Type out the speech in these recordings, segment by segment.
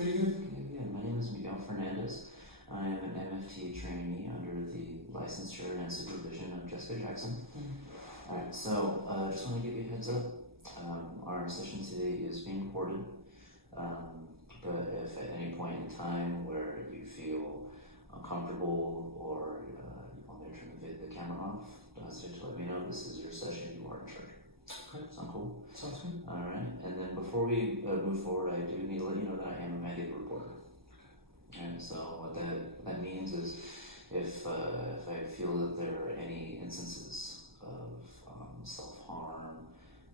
Pretty good. Yeah, my name is Miguel Fernandez. I am an MFT trainee under the licensure and supervision of Jessica Jackson. Alright, so just want to give you a heads up. Our session today is being recorded, but if at any point in time where you feel uncomfortable or you want me to turn the camera off, don't hesitate to let me know. This is your session, you are in charge. Okay. Sound cool? Sounds good. Alright, and then before we move forward, I do need to let you know that I am a mandated reporter. And so what that means is if I feel that there are any instances of self-harm,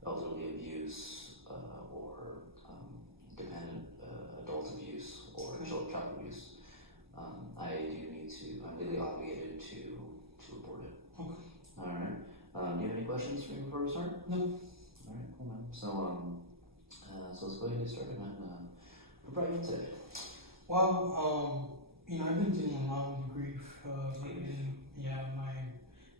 elderly abuse, or dependent adult abuse, or child abuse, I'm legally obligated to report it. Okay. Alright. Do you have any questions for me before we start? No. Alright, cool, man. So let's go ahead and get started, man. What brought you in today? Well, I've been dealing a lot with grief lately. Yeah, my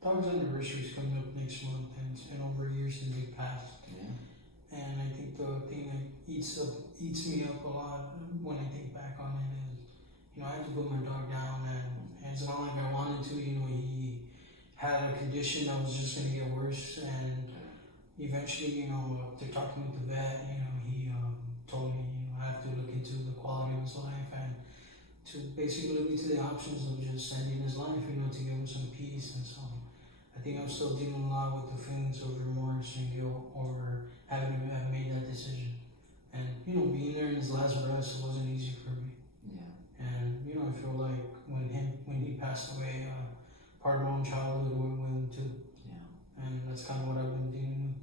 dog's anniversary is coming up next month, and it's been over a year since he passed. Yeah. And I think the thing that eats me up a lot when I think back on it is, I had to put my dog down, and it's not like I wanted to. He had a condition that was just going to get worse, and eventually, after talking with the vet, he told me, I have to look into the quality of his life and to basically look into the options of just ending his life, to give him some peace. And so I think I'm still dealing a lot with the feelings of remorse and guilt over having to have made that decision. And, being there in his last breaths wasn't easy for me. Yeah. And, I feel like when he passed away, part of my own childhood went with him too. Yeah. And that's kind of what I've been dealing with.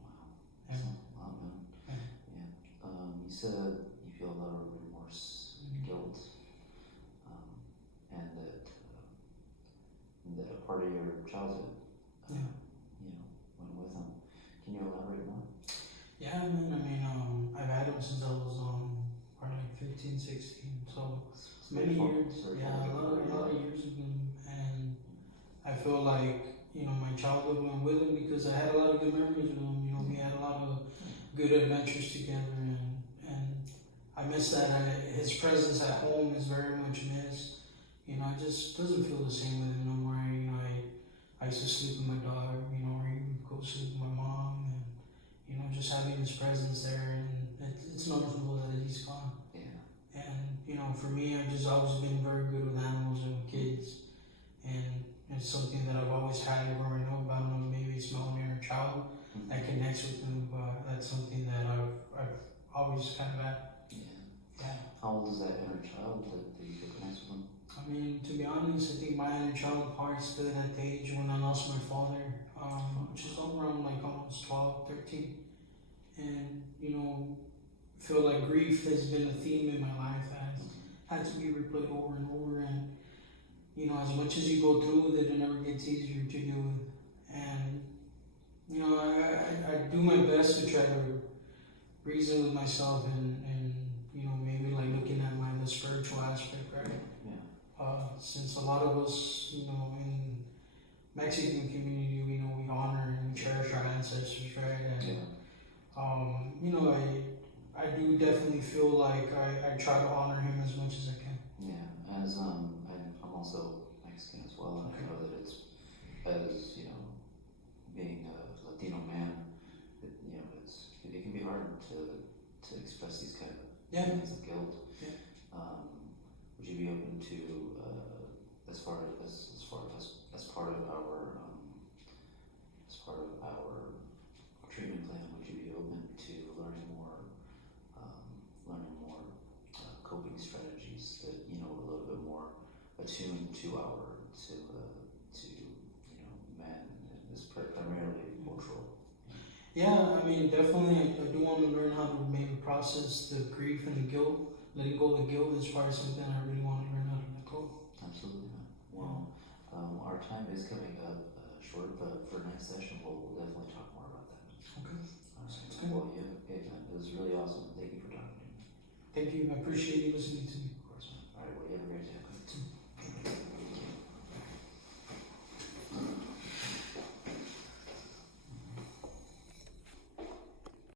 Wow. Wow, man. Yeah. You said you feel a lot of remorse and guilt, and that a part of your childhood, went with him. Can you elaborate more? Yeah, man. I've had him since I was probably like 15, 16. So many years. Yeah, a lot of years ago. And I feel like, my childhood went with him because I had a lot of good memories with him. We had a lot of good adventures together, and I miss that. His presence at home is very much missed. It just doesn't feel the same with him no more. I used to sleep with my dog, or he would go sleep with my mom, and just having his presence there, and it's noticeable that he's gone. Yeah. And for me, I've just always been very good with animals and with kids, and it's something that I've always had growing up. I don't know, maybe it's my own inner child that connects with them, but that's something that I've always kind of had. Yeah. How old is that inner child that you could connect with him? To be honest, I think my inner child part stood at the age when I lost my father, which is around like almost 12, 13. And, feel like grief has been a theme in my life that had to be replayed over and over. And, as much as you go through with it never gets easier to deal with. And, I do my best to try to reason with myself and maybe like looking at the spiritual aspect, right? Yeah. Since a lot of us, in Mexican community, we honor and we cherish our ancestors, right? And, I do definitely feel like I try to honor him as much as I can. Yeah, as I'm also Mexican as well, and I know that it's, as being a Latino man, it can be hard to express these kind of feelings of guilt. Yeah. Would you be open to, as part of our treatment plan, would you be open to learning more coping strategies that a little bit more attuned to men, and this primarily cultural? Yeah, definitely. I do want to learn how to maybe process the grief and the guilt. Letting go of the guilt is probably something I really want to learn how to let go. Absolutely. Well, our time is coming up short, but for next session, we'll definitely talk more about that. Okay. All right. Well, yeah, okay, man. It was really awesome. Thank you for talking to me. Thank you. I appreciate you listening to me. Of course, man. All right. Well, you have a great day.